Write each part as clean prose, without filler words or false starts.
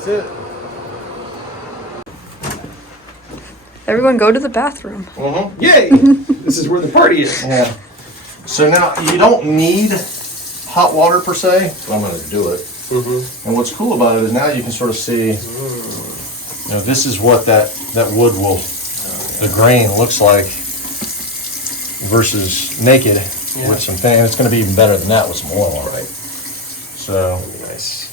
That's it. Everyone go to the bathroom. Yay! This is where the party is. Yeah. So now you don't need hot water per se, but I'm going to do it. And what's cool about it is now you can sort of see, you know, this is what that wood will, the grain looks like versus naked with some thing. It's going to be even better than that with some oil on it. Right. So Nice.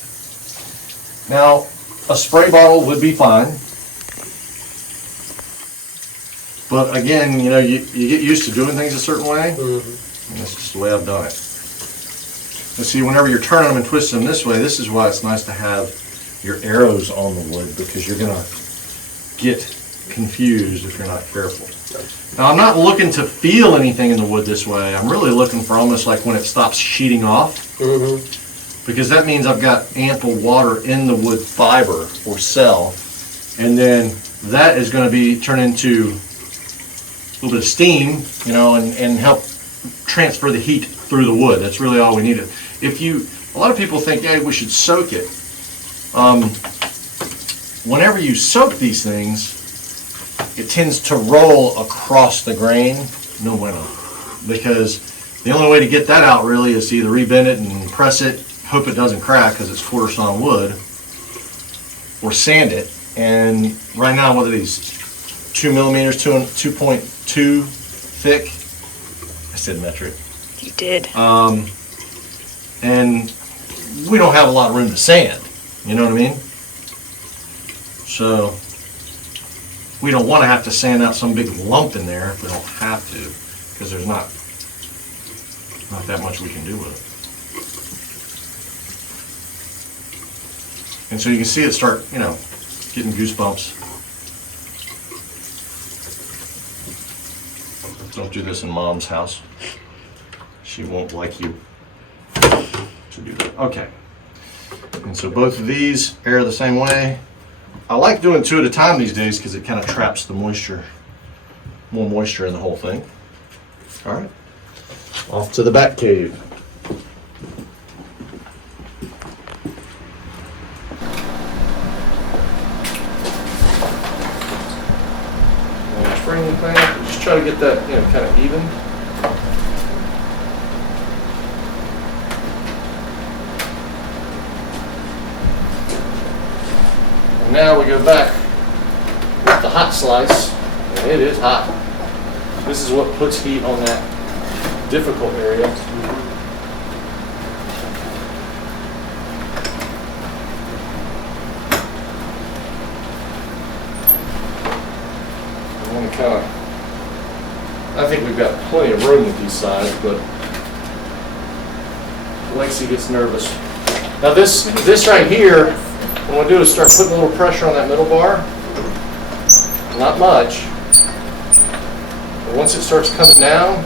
now a spray bottle would be fine. But again, you know, you get used to doing things a certain way, and that's just the way I've done it. And see, whenever you're turning them and twisting them this way, this is why it's nice to have your arrows on the wood, because you're going to get confused if you're not careful. Now, I'm not looking to feel anything in the wood this way. I'm really looking for almost like when it stops sheeting off, because that means I've got ample water in the wood fiber or cell, and then that is going to be turned into a little bit of steam, you know, and help transfer the heat through the wood. That's really all we needed. A lot of people think, yeah, we should soak it. Whenever you soak these things, it tends to roll across the grain. No bueno. Because the only way to get that out really is to either rebend it and press it, hope it doesn't crack because it's quarter sawn wood, or sand it. And right now, what are these? 2 millimeters, 2.2 thick. I said metric. You did. And we don't have a lot of room to sand. You know what I mean? So we don't want to have to sand out some big lump in there if we don't have to, because there's not that much we can do with it. And so you can see it start, you know, getting goosebumps. Don't do this in Mom's house. She won't like you to do that. Okay. And so both of these air the same way. I like doing 2 at a time these days because it kind of traps the moisture, more moisture in the whole thing. All right. Off to the bat cave. Spring thing, just try to get that, you know, kind of even. And now we go back with the hot slice, and it is hot. This is what puts heat on that difficult area. I think we've got plenty of room with these sides, but Lacey gets nervous. Now this right here, what we'll do is start putting a little pressure on that middle bar. Not much. But once it starts coming down,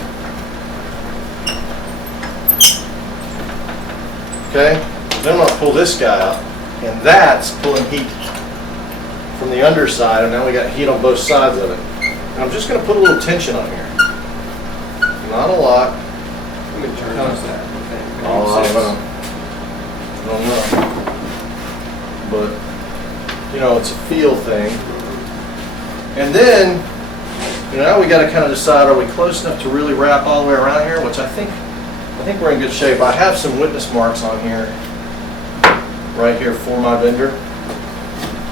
okay, then I'm going to pull this guy up, and that's pulling heat from the underside, and now we got heat on both sides of it. And I'm just going to put a little tension on here. Not a lot. How many turns is that? I don't know. But, you know, it's a feel thing. And then, you know, now we got to kind of decide, are we close enough to really wrap all the way around here? Which I think we're in good shape. I have some witness marks on here, right here for my bender.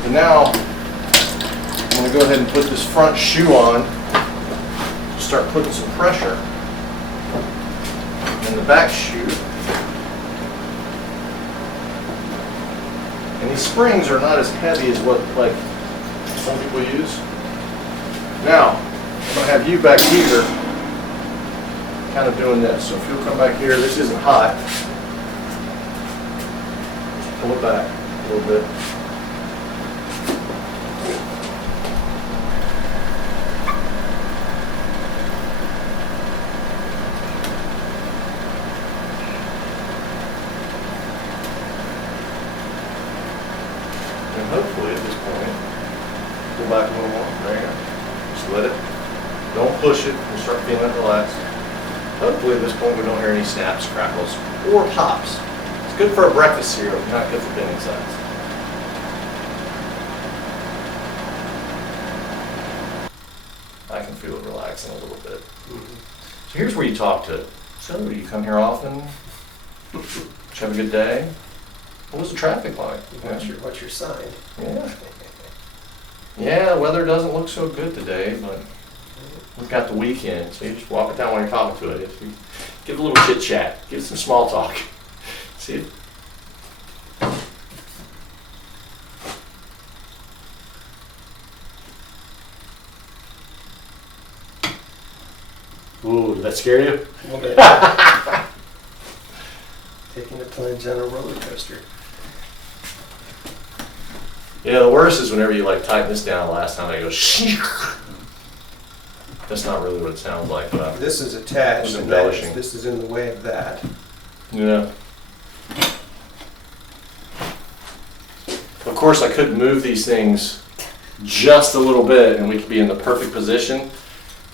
And now, I'm going to go ahead and put this front shoe on, start putting some pressure in the back shoe. And these springs are not as heavy as what, like, some people use. Now, I'm going to have you back here kind of doing this. So if you'll come back here, this isn't hot. Pull it back a little bit. And hopefully at this point, pull back a little more. There you go. Just let it. Don't push it. We'll start feeling it relax. Hopefully at this point we don't hear any snaps, crackles, or pops. It's good for a breakfast cereal, not good for bending sides. relaxing a little bit. So here's where you talk to, so do you come here often? Did you have a good day? What was the traffic like? What's your sign? Yeah. Yeah, weather doesn't look so good today, but we've got the weekend, so you just walk it down while you're talking to it. Give a little chit chat, give some small talk. See it? Ooh, did that scare you? A little bit. Taking a plunge on a roller coaster. Yeah, the worst is whenever you like tighten this down last time, it goes shh. That's not really what it sounds like, but This is attached. Just And that is, embellishing. this is in the way of that. yeah. Of course, I could move these things just a little bit and we could be in the perfect position,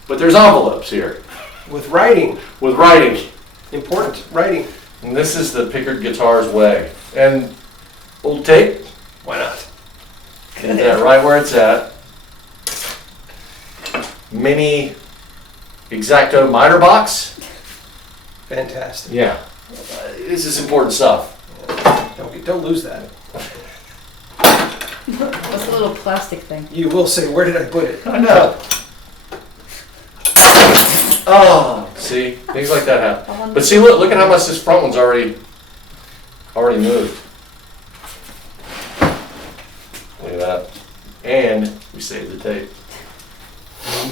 but there's envelopes here With writing. with writing. Important. Writing. And this is the Pickard Guitars way. And old tape, why not? Get that right where it's at. Mini X-Acto miter box. Fantastic. Yeah, this is important stuff. Don't lose that. What's the little plastic thing? You will say, where did I put it? I know. Oh, see, things like that happen. But see, look at how much this front one's already moved. Look at that. And we saved the tape.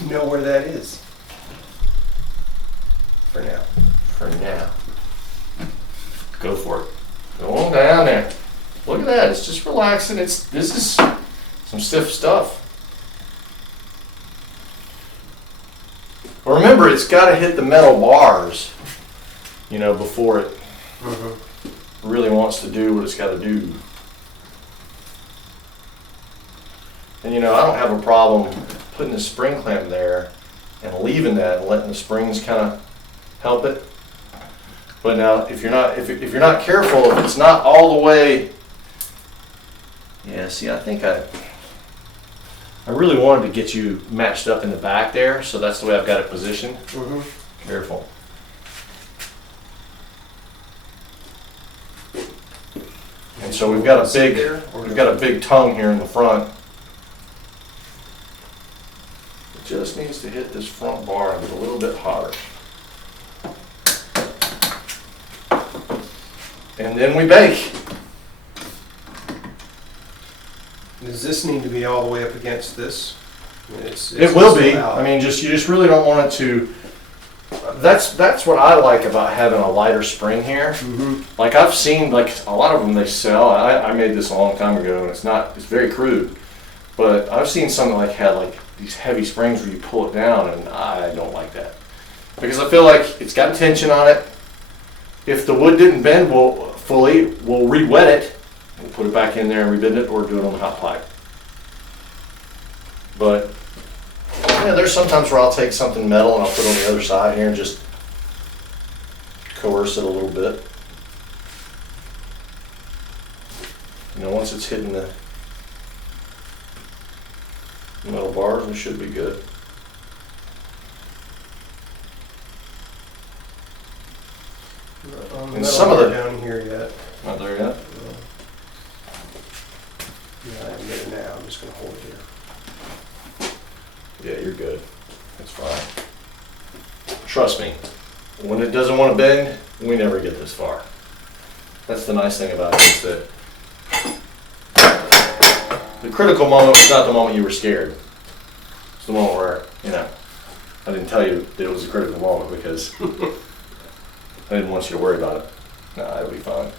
You know where that is. For now. For now. Go for it. Go on down there. Look at that. It's just relaxing. This is some stiff stuff. But remember, it's got to hit the metal bars, before it really wants to do what it's got to do. And I don't have a problem putting the spring clamp there and leaving that and letting the springs kind of help it. But now, if you're not careful, if it's not all the way, yeah. See, I think I really wanted to get you matched up in the back there, so that's the way I've got it positioned. Careful. And so we've got a big tongue here in the front. It just needs to hit this front bar and get a little bit hotter. And then we bake. Does this need to be all the way up against this? It will be. Out. I mean, you just really don't want it to. That's what I like about having a lighter spring here. Like I've seen, like a lot of them they sell. I made this a long time ago, and it's very crude. But I've seen some that had these heavy springs where you pull it down, and I don't like that because I feel like it's got tension on it. If the wood didn't bend fully, we'll re-wet it. We'll put it back in there and rebend it, or do it on the hot pipe. But yeah, there's sometimes where I'll take something metal and I'll put it on the other side here and just coerce it a little bit. Once it's hitting the metal bars, we should be good. And some of the down here yet. Not there yet. Yeah, I can get it now. I'm just going to hold it here. Yeah, you're good. It's fine. Trust me, when it doesn't want to bend, we never get this far. That's the nice thing about it, is that the critical moment was not the moment you were scared. It's the moment where, I didn't tell you that it was a critical moment because I didn't want you to worry about it. No, it'll be fine.